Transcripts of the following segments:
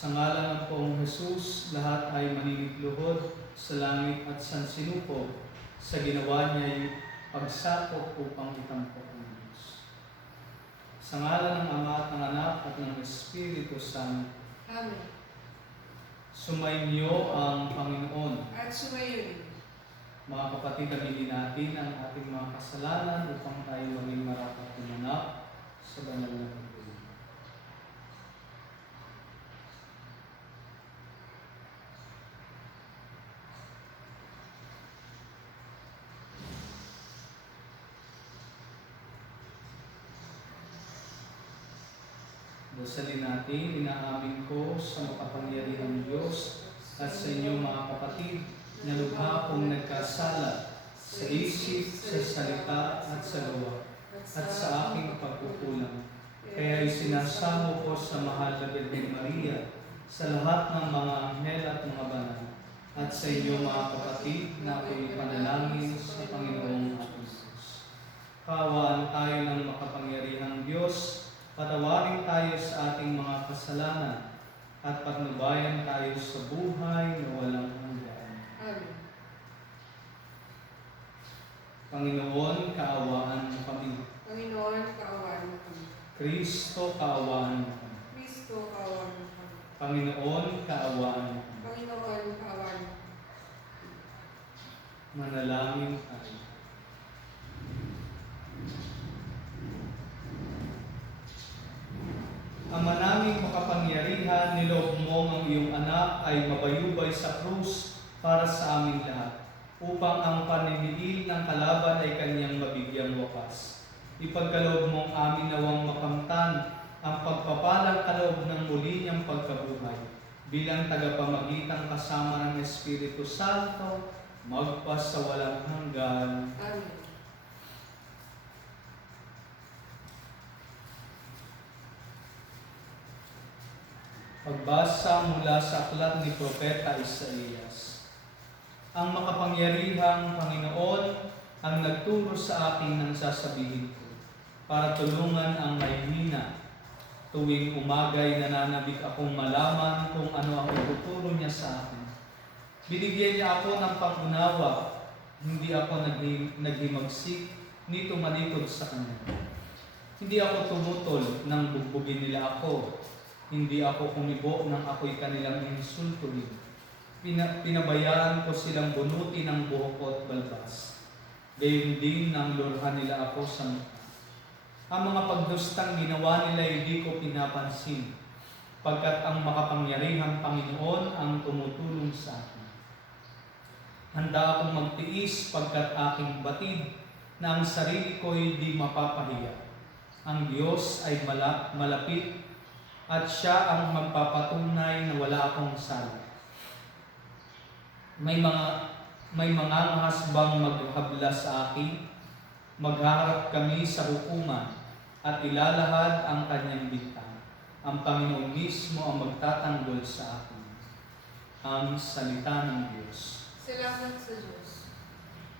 Sa ngalan ng Poong Jesus, lahat ay maninigluhod sa langit at sansinuko sa ginawa niya'y pagsakop upang itampok ng Diyos. Sa ngalan ng Ama at ng Anak at ng Espiritu Santo. Amen. Sumainyo ang Panginoon. At sumayo rin. Mga kapatid, aminin natin ang ating mga kasalanan upang tayo maging marapat tumanap sa banal na pagkain. Dasalin natin, inaamin ko sa makapangyarihang Diyos at sa inyong mga kapatid na lubha kong nagkasala sa isip, sa salita at sa gawa at sa aking pagkukulang. Kaya isinasamo ko sa mahal na Birhen Maria, sa lahat ng mga anghel at mga banal, at sa inyong mga kapatid na ako'y panalangin sa Panginoong ating Diyos. Kaawaan tayo ng makapangyarihang Diyos, patawarin tayo sa ating mga kasalanan, at patnubayan tayo sa buhay na walang hanggan. Amen. Panginoon, kaawaan mo kami. Panginoon, kaawaan mo kami. Kristo, kaawaan mo kami. Kristo, kaawaan mo kami. Panginoon, kaawaan mo kami. Panginoon, kaawaan mo kami. Manalangin tayo. Ama naming makapangyarihan, niloob mo ang iyong anak ay mabayubay sa krus para sa aming lahat, upang ang paniniil ng kalaban ay kanyang mabigyang wakas. Ipagkaloob mong amin nawang makamtan ang pagpapalang kaloob ng muli niyang pagkabuhay, bilang tagapamagitan kasama ng Espiritu Santo, magpas sa walang hanggan. Amen. Pagbasa mula sa aklat ni Propeta Isaías. Ang makapangyarihang Panginoon ang nagturo sa akin ng sasabihin ko, para tulungan ang mahihina. Tuwing umaga'y nananabik akong malaman kung ano ang ituturo niya sa akin. Binigyan niya ako ng pangunawa, hindi ako naghimagsik, ni tumalikod sa kanya. Hindi ako tumutol nang bugbugin nila ako. Hindi ako kumibo nang ako'y kanilang insultuhin. Pinabayaan ko silang bunutin ng buhok ko at balbas. Gayon din nang lurhan nila ako sa mukha. Ang mga pagdustang ginawa nila hindi ko pinapansin, pagkat ang makapangyarihang Panginoon ang tumutulong sa akin. Handa akong magtiis pagkat aking batid na ang sarili ko'y di mapapahiya. Ang Diyos ay malapit at Siya ang magpapatunay na wala akong sala. May mga ahas bang maghabla sa akin? Maghaharap kami sa hukuman at ilalahad ang kanyang bintang. Ang Panginoon mismo ang magtatanggol sa akin. Ang salita ng Diyos. Salamat sa Diyos.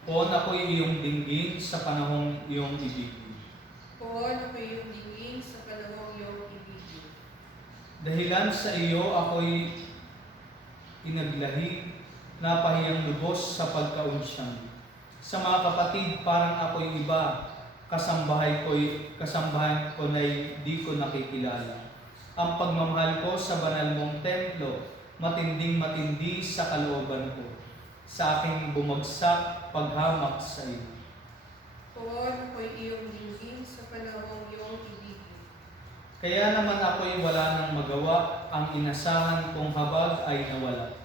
Poon ako'y iyong dinggin sa panahong iyong ibigin. Poon ako iyong dinggin sa panahong iyong ibigin. Dahilan sa iyo ako'y inaglahi, napahiyang lubos sa pagkaunsyang. Sa mga kapatid, parang ako'y iba, kasambahan ko na'y di ko nakikilala. Ang pagmamahal ko sa banal mong templo, matinding-matindi sa kalooban ko, sa aking bumagsak paghamak sa iyo. Poon ako'y iyong dinggin sa panahong iyong ibigin. Kaya naman ako'y wala nang magawa, ang inasahan kong habag ay nawala.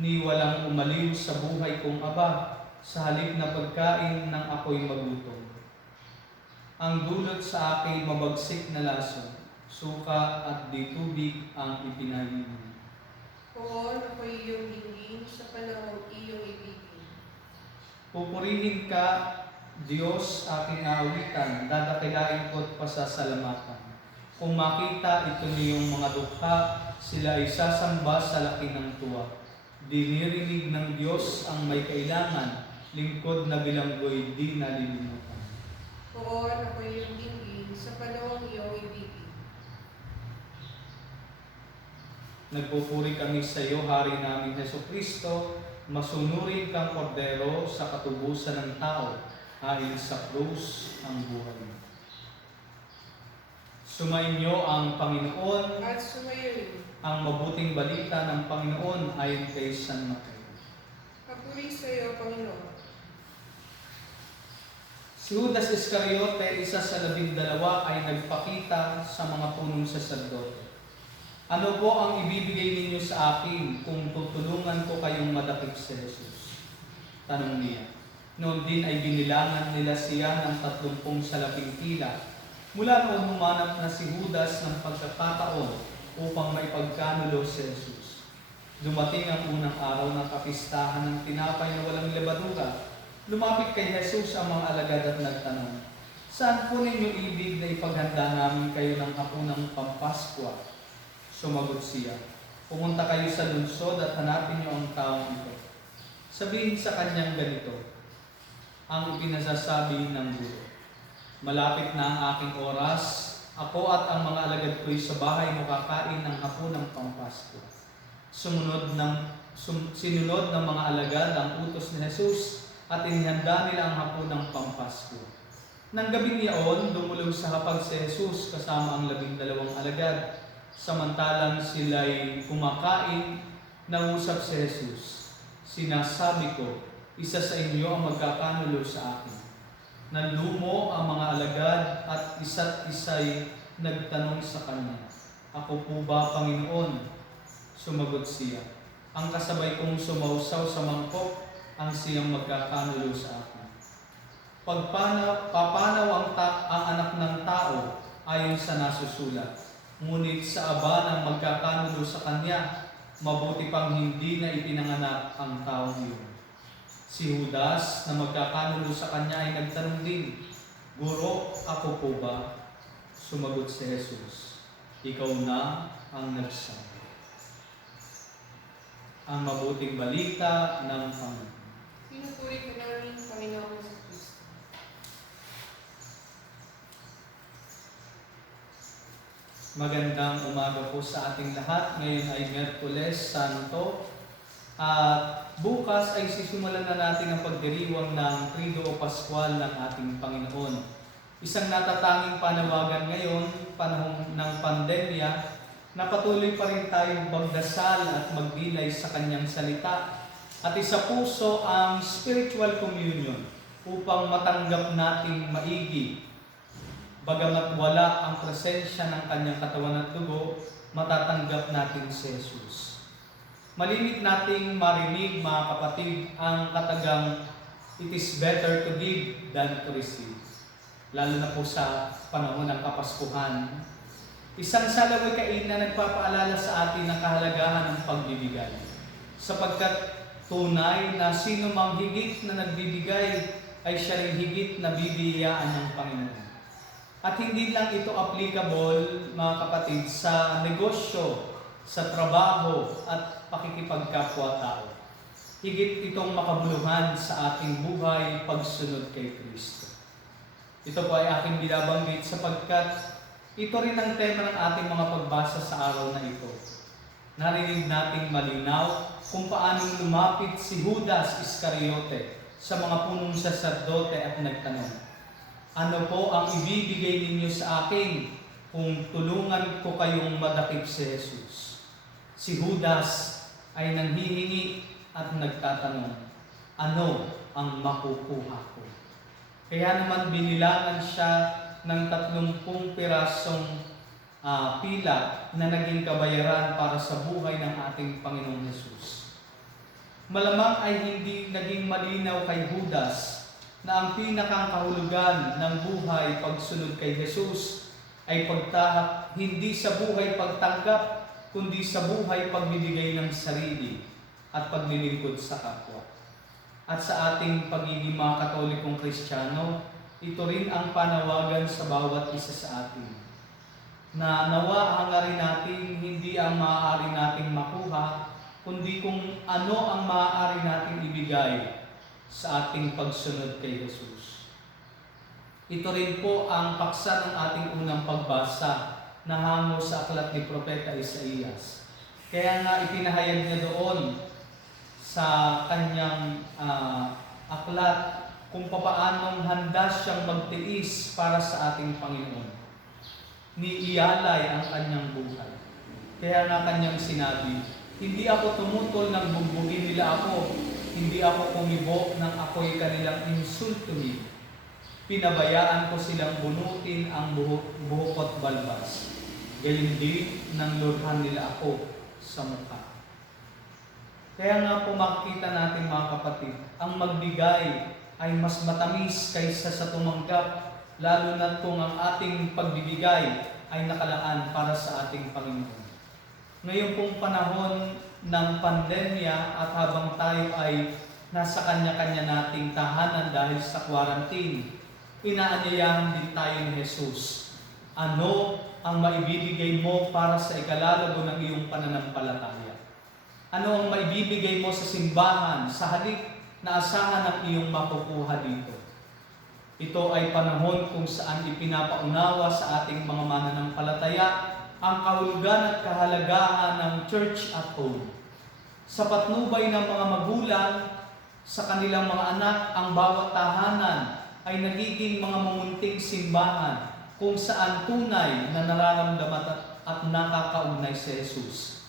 Ni walang umaliw sa buhay kong aba, sa halip na pagkain nang ako'y magutom. Ang dulot sa akin mabagsik na laso, suka at di tubig ang ipinahinom. Poon ako'y iyong dinggin sa panahong iyong ibigin. Pupurihin ka, Diyos, aking aawitan, dadakilain ko't pasasalamatan. Kung makita ito niyong mga dukha, sila ay sasamba sa laki ng tuwa. Dinirinig ng Diyos ang may kailangan, lingkod na bilanggo'y di nalilimutan. Poon ako'y iyong dinggin sa panahong iyong ibigin. Nagpupuri kami sa iyo, Hari namin Jesucristo, masunurin kang kordero sa katubusan ng tao, ayon sa krus ang buhay mo. Sumainyo ang Panginoon, At sumayo rin. ang mabuting balita ng Panginoon ayon kay San Mateo. Papuri sa iyo, Panginoon. Si Judas Iscariote, isa sa 12, ay nagpakita sa mga punong saserdote. Ano po ang ibibigay ninyo sa akin kung tutulungan ko kayong madakip si Jesus? Tanong niya. Noon din ay binilangan nila siya ng 30 salaping tila. Mula noon humanap na si Judas ng pagkakataon upang maipagkanulo si Jesus. Dumating ang unang araw ng kapistahan ng tinapay na walang lebadura. Lumapit kay Jesus ang mga alagad at nagtanong, "Saan po ninyo ibig na ipaghanda namin kayo ng hapunang Pampaskwa?" Sumagot siya, "Pumunta kayo sa lungsod at hanapin niyo ang taong ito. Sabihin sa kanyang ganito, ang ipinasasabi ng guro. Malapit na ang aking oras, ako at ang mga alagad ko'y sa bahay mo kakain ng hapunang Pampaskwa." Sinunod ng mga alagad ang utos ni Jesus at inihanda nila ang hapunang Pampaskwa. Nang gabing iyon, dumulog sa hapag si Jesus kasama ang 12 alagad. Samantalang sila'y kumakain, nausap si Jesus, "Sinasabi ko, isa sa inyo ang magkakanulo sa akin." Nanlumo ang mga alagad at isa't isa'y nagtanong sa kanya, "Ako po ba, Panginoon?" Sumagot siya, "Ang kasabay kong sumausaw sa mangkok ang siyang magkakanulo sa akin. Papanaw ang anak ng tao ayon sa nasusulat. Ngunit sa aba ng magkakanulo sa kanya, mabuti pang hindi na ipinanganak ang taong iyon." Si Judas na magkakanulo sa kanya ay nagtanong din, "Guro, ako po ba?" Sumagot si Jesus, "Ikaw na ang nagsabi." Ang mabuting balita ng Panginoon. Pinupuri ka namin, Panginoong Jesucristo. Magandang umaga po sa ating lahat. Ngayon ay Miyerkules Santo. At bukas ay sisimulan na natin ang pagdiriwang ng Trido o Pascual ng ating Panginoon. Isang natatanging panawagan ngayon, panahon ng pandemya, na patuloy pa rin tayong magdasal at magdilay sa Kanyang salita at isa puso ang spiritual communion upang matanggap nating maigi. Bagamat wala ang presensya ng Kanyang katawan at dugo, matatanggap natin si Jesus. Malimit nating marinig, mga kapatid, ang katagang, "It is better to give than to receive." Lalo na po sa panahon ng Kapaskuhan. Isang salawikain na nagpapaalala sa atin ng kahalagahan ng pagbibigay. Sapagkat tunay na sino mang higit na nagbibigay ay siya rin higit na bibiyayaan ng Panginoon. At hindi lang ito applicable, mga kapatid, sa negosyo, sa trabaho at pakikipagkapwa-tao. Higit itong makabuluhan sa ating buhay pagsunod kay Kristo. Ito po ay aking binabanggit sapagkat ito rin ang tema ng ating mga pagbasa sa araw na ito. Narinig nating malinaw kung paano lumapit si Judas Iscariote sa mga punong saserdote at nagtanong, "Ano po ang ibibigay ninyo sa akin kung tulungan ko kayong madakip si Jesus?" Si Judas ay nanghihingi at nagtatanong, "Ano ang makukuha ko?" Kaya naman binilangan siya ng 30 pirasong pila na naging kabayaran para sa buhay ng ating Panginoong Jesus. Malamang ay hindi naging malinaw kay Judas na ang pinakang kahulugan ng buhay pagsunod kay Jesus ay pagtahak hindi sa buhay pagtanggap, kundi sa buhay pagbibigay ng sarili at paglilingkod sa kapwa. At sa ating pagiging mga Katolikong Kristiyano, ito rin ang panawagan sa bawat isa sa atin. Na nawa hangarin natin hindi ang maaari nating makuha, kundi kung ano ang maaari nating ibigay sa ating pagsunod kay Jesus. Ito rin po ang paksa ng ating unang pagbasa na hango sa aklat ni Propeta Isaías. Kaya nga ipinahayag niya doon sa kanyang aklat kung papaanong handa siyang magtiis para sa ating Panginoon. Niiyalay ang kanyang buhay. Kaya nga kanyang sinabi, hindi ako tumutol ng bugbugin nila ako, hindi ako kumibo nang ako'y kanilang insultuhin. Pinabayaan ko silang bunutin ang buhok at balbas. Gayon din nang lurhan nila ako sa mukha. Kaya nga po makikita natin mga kapatid, ang magbigay ay mas matamis kaysa sa tumanggap, lalo na kung ang ating pagbibigay ay nakalaan para sa ating Panginoon. Ngayon pong panahon ng pandemya at habang tayo ay nasa kanya-kanya nating tahanan dahil sa quarantine, inaanyayahan din tayo ni Jesus. Ano ang maibibigay mo para sa ikalalago ng iyong pananampalataya? Ano ang maibibigay mo sa simbahan sa halip na asahan ang iyong makukuha dito? Ito ay panahon kung saan ipinapaunawa sa ating mga mananampalataya ang kahulugan at kahalagahan ng church at home. Sa patnubay ng mga magulang sa kanilang mga anak, ang bawat tahanan ay nagiging mga mumunting simbahan kung saan tunay na nararamdaman at nakakaugnay si Jesus.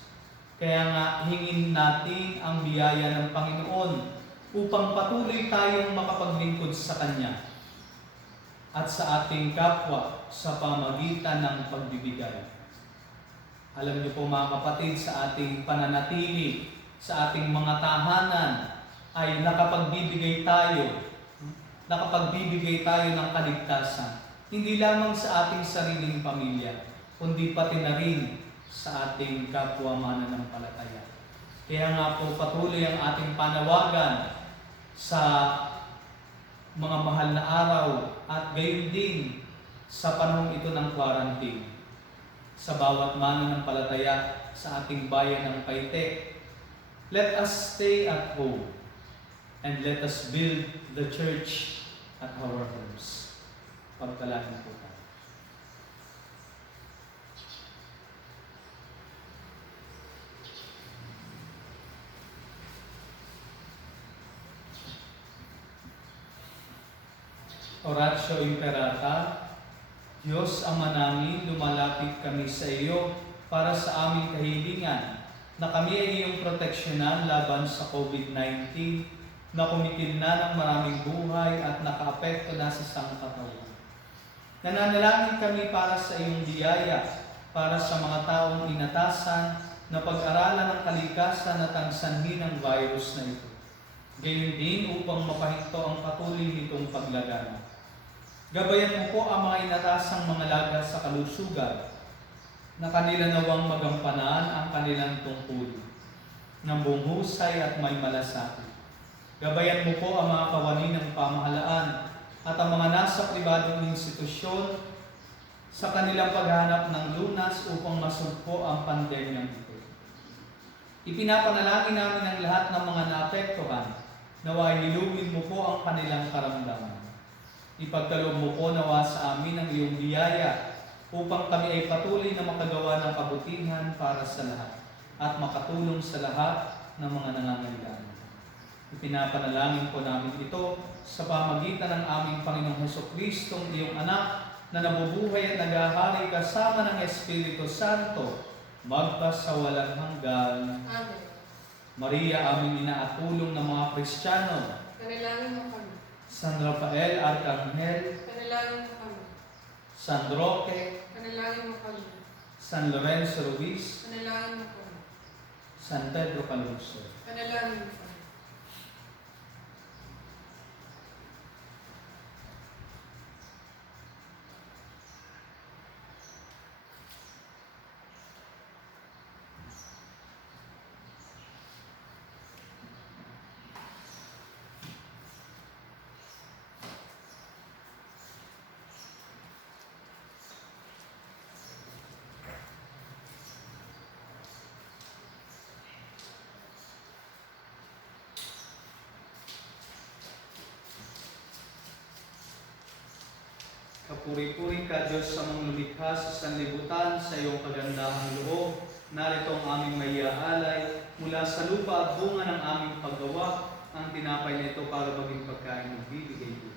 Kaya nga hingin natin ang biyaya ng Panginoon upang patuloy tayong makapaglingkod sa Kanya at sa ating kapwa sa pamagitan ng pagbibigay. Alam niyo po mga kapatid, sa ating pananatili, sa ating mga tahanan ay nakapagbibigay tayo ng kaligtasan. Hindi lamang sa ating sariling pamilya, kundi pati na rin sa ating kapwa mananampalataya. Kaya nga po patuloy ang ating panawagan sa mga mahal na araw at gayon din sa panahon ito ng quarantine. Sa bawat mananampalataya sa ating bayan ng Paite, let us stay at home and let us build the church at our homes. Pagkalangin po tayo. Oratio Imperata. Diyos Ama namin, lumalapit kami sa iyo para sa aming kahilingan na kami ay iyong proteksyonan laban sa COVID-19 na kumikil na ng maraming buhay at nakaapekto na sa sangkatauhan. Nananalangin kami para sa iyong biyaya, para sa mga taong inatasan na pag-aralan ng kalikasan at ang sanhi ng virus na ito. Gayon din upang mapahinto ang patuloy nitong paglaganap. Gabayan mo po ang mga inatasang mga laga sa kalusugan na kanila nawang magampanan ang kanilang tungkulin ng bumuhusay at may malasakit. Gabayan mo po ang mga kawani ng pamahalaan at ang mga nasa pribadong institusyon sa kanilang paghanap ng lunas upang masugpo ang pandemyang ito. Ipinapanalangin namin ang lahat ng mga naapektuhan, nawa hilugin mo po ang kanilang karamdaman. Ipagkaloob mo po nawa sa amin ang iyong biyaya upang kami ay patuloy na makagawa ng kabutihan para sa lahat at makatulong sa lahat ng mga nangangailangan. Ipinapanalangin po namin ito sa pamagitan ng aming Panginoong Hesukristo, iyong anak, na nabubuhay at naghahari kasama ng Espiritu Santo, magpasawalang hanggan. Amen. Maria, aming ina at tulong ng mga Kristiyano, Panalangin mo kami. San Rafael, Arcangel, Panalangin mo kami. San Roque, Panalangin mo kami. San Lorenzo Ruiz, Panalangin mo kami. San Pedro Calungsod. Panalangin mo kami. Kapuri-puri ka, Diyos sa mga lumikha sa sanlibutan, sa iyong kagandahang loob. Narito ang aming maiaalay mula sa lupa at bunga ng aming paggawa, ang tinapay na ito para maging pagkain ng bibigay ko.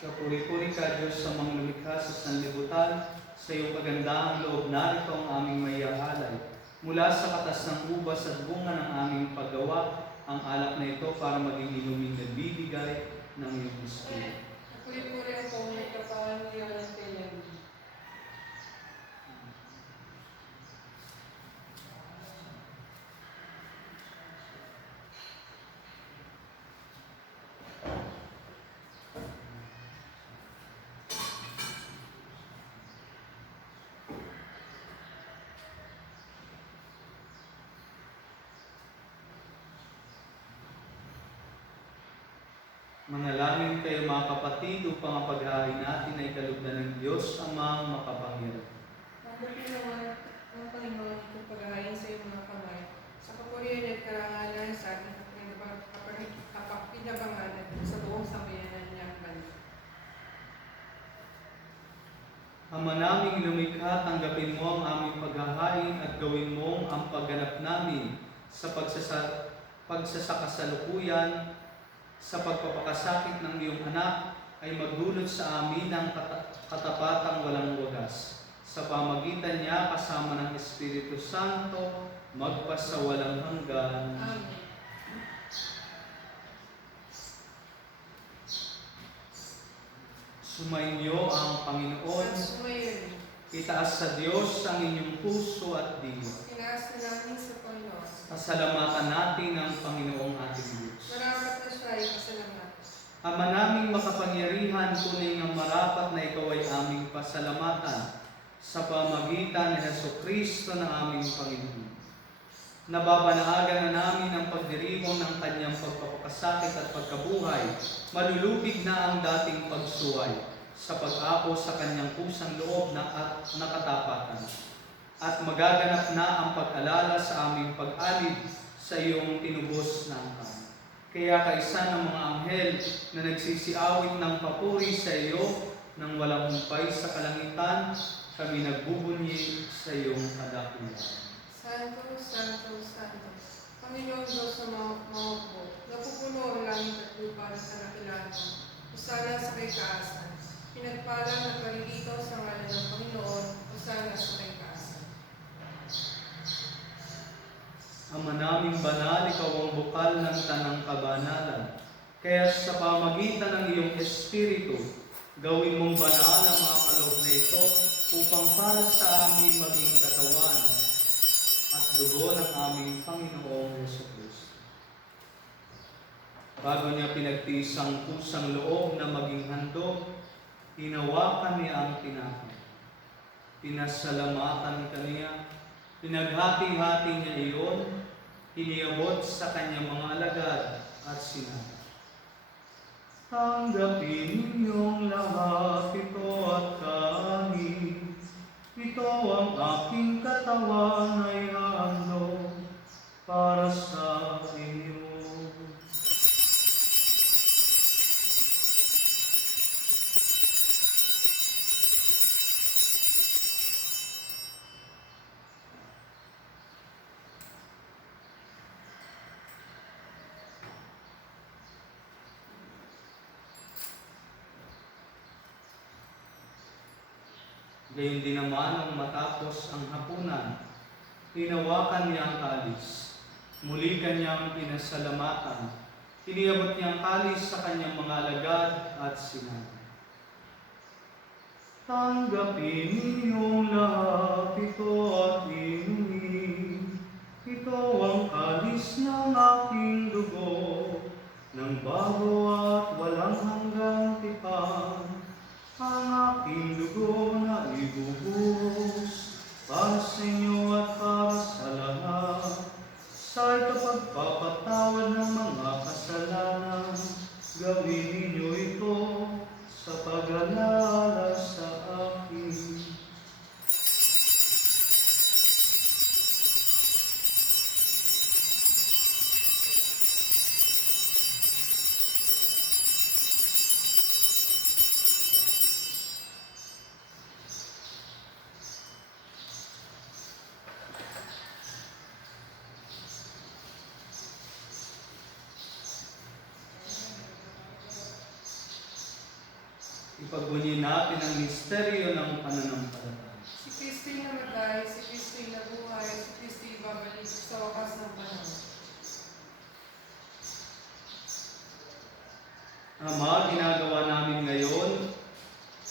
Kapuri-puri ka, Diyos, sa mga lumikha sa sanlibutan, sa iyong kagandahang loob, narito ang aming maiaalay. Mula sa katas ng ubas at bunga ng aming paggawa, ang alak na ito para maging inuming nagbibigay ng iyong Espiritu. Kapuri-puri ang pumalik kapahan niyo ng kailan. Manalangin kayo mga kapatid upang ang pag-aari natin ay kalugdan ng Diyos Amang makapangyarihan. Mabuti naman ang Panginoon kung paghahain sa iyong mga kamay, sa kapurihan at karangalan sa ating kapakinabangan at sa buong sambayanan niyang banal. Ama naming lumikha, tanggapin mo ang aming paghahain at gawin mo ang pagganap namin sa pagsasakasalukuyan sa pagpapakasakit ng iyong anak ay magdulot sa amin ng katapatang walang wagas. Sa pamagitan niya kasama ng Espiritu Santo, magpasawalang hanggan. Amen. Sumainyo ang Panginoon. Sumayon. Itaas sa Diyos ang inyong puso at diwa. Tinaas na namin sa Panginoon. Pasalamatan natin ang Panginoong ating Diyos. Marapat na siya ay pasalamat. Ama naming makapangyarihan, tunay ng marapat na ikaw ay aming pasalamatan sa pamagitan ni Jesucristo na aming Panginoon. Nababanahagan na namin ang pagdiriwang ng kanyang pagpapakasakit at pagkabuhay. Malulubig na ang dating pagsuway sa pag-ako sa kanyang kusang loob at nakatapatan. At magaganap na ang pag-alala sa aming pag-alib sa iyong tinubos ng kamay. Kaya kaisa ng mga anghel na nagsisiawit ng papuri sa iyo nang walang humpay sa kalangitan, kami nagbubunyi sa iyong kadakilaan. Santo, Santo, Santo, Panginoon Diyos sa mga po, napupuno ang langit at lupa ng kadakilaan mo. Usana sa kay kaasan. Pinagpalang at maririto sa ngalan ng Panginoon, usana sa kay kaasan. Ama naming banal, ikaw ang bukal ng tanang kabanalan. Kaya sa pamagitan ng iyong Espiritu, gawin mong banal ang mga kaloob na ito upang para sa amin maging katawan at dugo ng aming Panginoong Jesucristo. Bago niya pinagtiis ang kusang loob na maging handog, hinawakan niya ang tinapay. Pinasalamatan kaniya, pinaghati-hati niya iyon, iniabot sa kanyang mga alagad at sinabi, tanggapin ninyong lahat ito at kanin. Ito ang aking katawan ay handog para sa inyo. Gayon din naman nang matapos ang hapunan, hinawakan niya ang kalis. Muli kanyang pinasalamatan. Iniabot niya ang kalis sa kanyang mga alagad at sinabi, Tanggapin ninyong lahat ito at inumin. Ito ang kalis ng aking dugo, ng bago at walang hanggang tipan. Ang aking dugo na ibubuhos para sa inyo at para sa lahat, sa ikapagpapatawad ng mga kasalanan. Gawin ninyo ito sa pag-alala sa akin. Ipagbunyin natin ang misteryo ng pananampalataya. Si Kristo'y namatay, si Kristo'y nabuhay, si Kristo'y babalik sa wakas ng panahon. Ama, ginagawa namin ngayon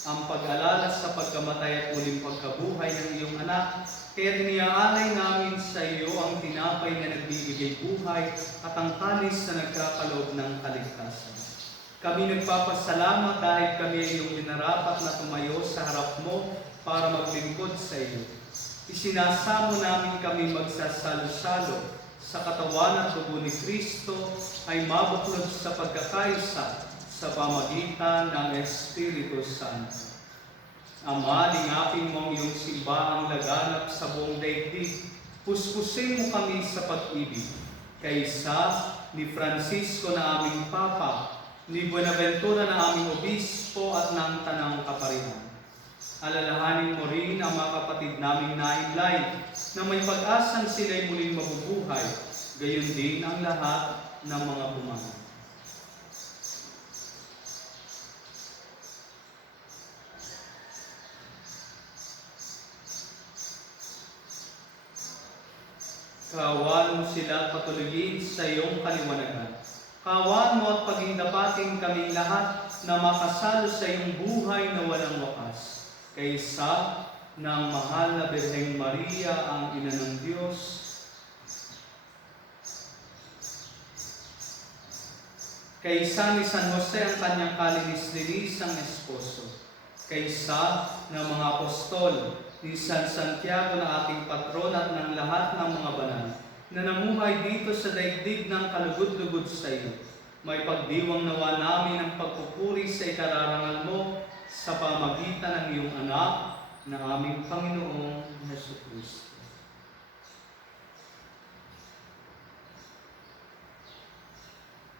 ang pag-alala sa pagkamatay at muling pagkabuhay ng iyong anak. Kaya iniaalay namin sa iyo ang tinapay na nagbibigay buhay at ang kalis na nagkakaloob ng kaligtasan. Kami nagpapasalamat dahil kami ay iyong minarapat na tumayo sa harap mo para maglingkod sa iyo. Isinasamo namin kami magsasalo-salo sa katawan at dugo ni Kristo ay mabuklod sa pagkakaisa sa pamagitan ng Espiritu Santo. Ama, lingapin mo ang iyong simbaang laganap sa buong daigdig. Puspusin mo kami sa pag-ibig. Kaysa ni Francisco na aming Papa, ni Buenaventura na aming Obispo at ng Tanang Kaparihan. Alalahanin mo rin ang mga kapatid naming naimlay na may pag-asang sila'y muling mabubuhay, gayon din ang lahat ng mga pumahay. Kaawaan mo sila at patuloyin sa iyong kaliwanagan. Kaawaan mo at pagindapatin kaming lahat na makasalo sa iyong buhay na walang wakas. Kaysa ng mahal na Birheng Maria, ang Ina ng Diyos, kaysa ni San Jose ang kanyang kalinis-linis ang esposo, kaysa ng mga apostol, ni San Santiago na ating patron at ng lahat ng mga banal, na namuhay dito sa daigdig ng kalugod-lugod sa iyo. May pagdiwang nawa namin ang pagpupuri sa ikararangal mo sa pamagitan ng iyong anak na aming Panginoong Jesucristo.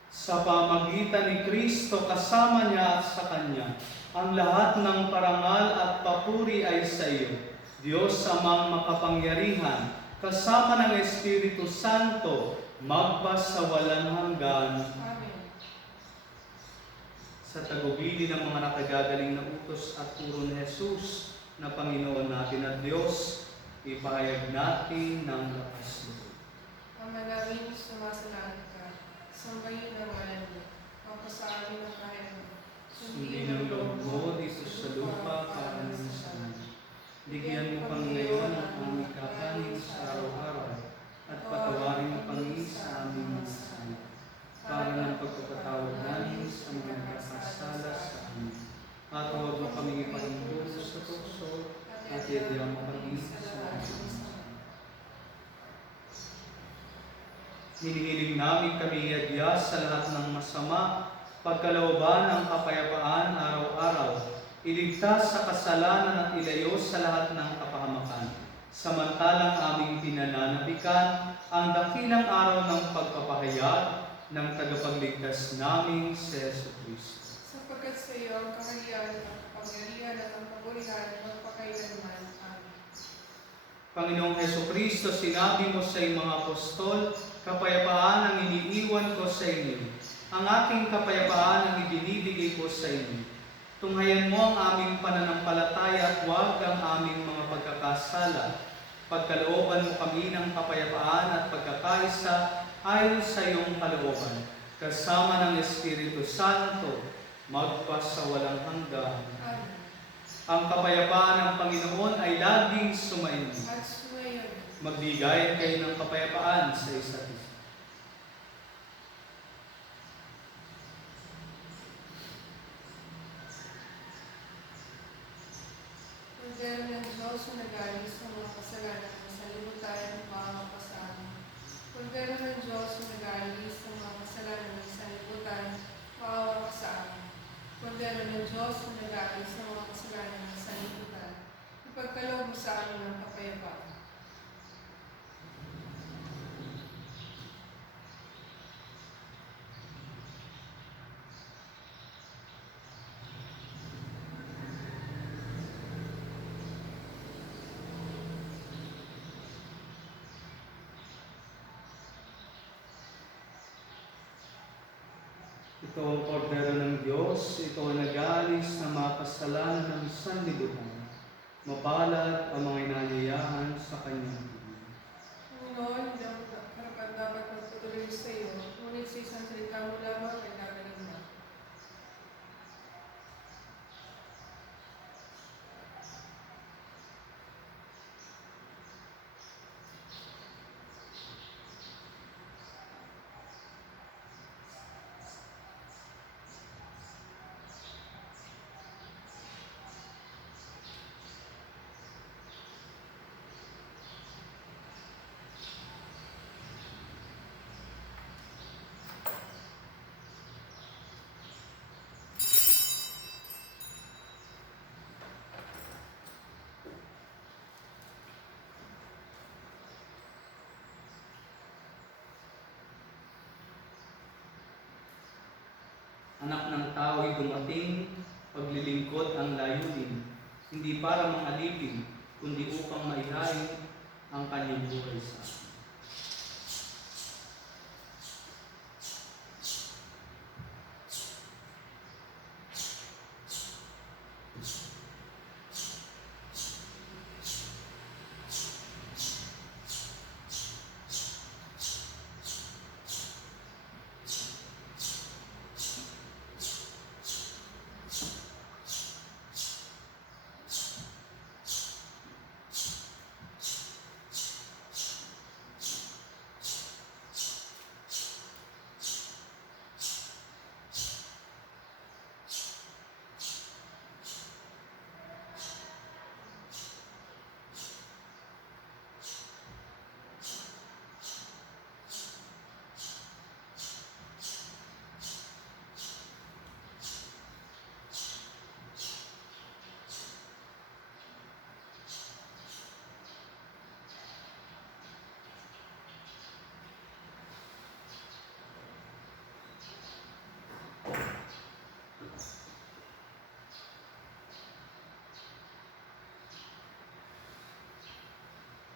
Sa pamagitan ni Kristo, kasama niya at sa Kanya, ang lahat ng parangal at papuri ay sa iyo, Diyos amang makapangyarihan, kasama ng Espiritu Santo, magpasawalang hanggan. Amen. Sa tagubili ng mga nakagagaling na utos at turo ni Jesus na Panginoon natin at Diyos, ipahayag natin ng lakas loob. Ama namin, sumasalangit ka, sambahin ang ngalan mo, sa amin ang kahit mo. Sundin ang loob mo dito sa lupa para naman sa amin. Bigyan mo kami ngayon ang aming kakanin sa araw-araw at patawarin mo kami sa aming mga sala, para ng pagpapatawad namin sa mga nagkakasala sa amin. At huwag mo kami ipahimbulin sa tukso at iadya mo kami sa amin. Hinihiling namin kami iadya sa lahat ng masama, pagkalooban ng kapayapaan araw-araw, iligtas sa kasalanan at ilayo sa lahat ng kapahamakan. Samantalang aming pinananabikan ang dakilang araw ng pagpapahayag ng tagapagligtas namin si Jesucristo. Sapagkat sa iyo ang kaharian, ang kapangyarihan at ang kaburihan magpakailanman. Amen. Panginoong Jesucristo, sinabi mo sa iyong mga apostol, kapayapaan ang iniiwan ko sa inyo. Ang aking kapayapaan ang ibinibigay ko sa inyo. Tunghayan mo ang aming pananampalataya at huwag ang aming mga pagkakasala. Pagkalooban mo kami ng kapayapaan at pagkakaisa ayon sa iyong kalooban, kasama ng Espiritu Santo, magpasawalang hanggan. Amen. Ang kapayapaan ng Panginoon ay laging sumainyo. At sumayon. Magbigayan kayo ng kapayapaan sa isa't isa. Kordero ng Diyos na nagaling sa mga kasalanan ng sanlibutan, maawa ka sa amin. Kordero ng Diyos na nagaling sa mga kasalanan ng sanlibutan, maawa ka sa amin. Kordero ng Diyos na nagaling sa mga kasalanan ng sanlibutan, ipagkaloob mo sa amin ng kapayapaan. Ito ang kordero ng Diyos, ito ang nag-aalis ng mga kasalanan ng sanlibutan. Mapalad ang mga inanyayahan sa kanyang pili. Panginoon, hindi ako karapat dapat magpatuloy sa iyo, ngunit sa isang salita mo lamang ay gagaling na. Anak ng tao ay dumating, paglilingkod ang layunin, hindi para mangalipin, kundi upang maihain ang kanyang buhay sa atin.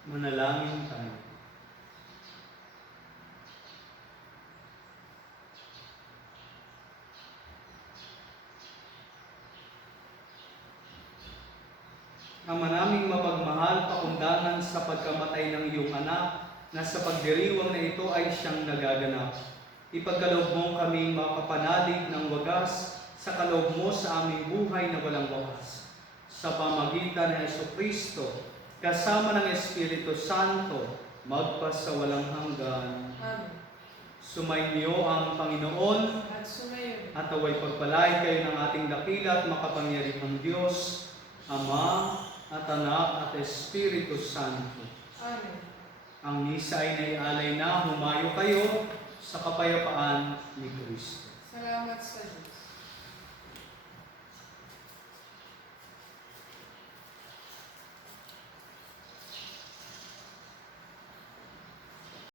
Manalangin tayo. Ama naming mapagmahal, pakundangan sa pagkamatay ng iyong anak, na sa pagdiriwang na ito ay siyang nagaganap. Ipagkaloob mo kaming makapanalig ng wagas sa kaloob mo sa aming buhay na walang wakas. Sa pamagitan ng Jesucristo, kasama ng Espiritu Santo, magpasawalang hanggan. Amen. Sumainyo ang Panginoon At sumayon. at away pagpalain kayo ng ating dakila at makapangyarihang Diyos, Ama at Anak at Espiritu Santo. Amen. Ang misa ay naialay na, humayo kayo sa kapayapaan ni Kristo. Salamat sa Diyos.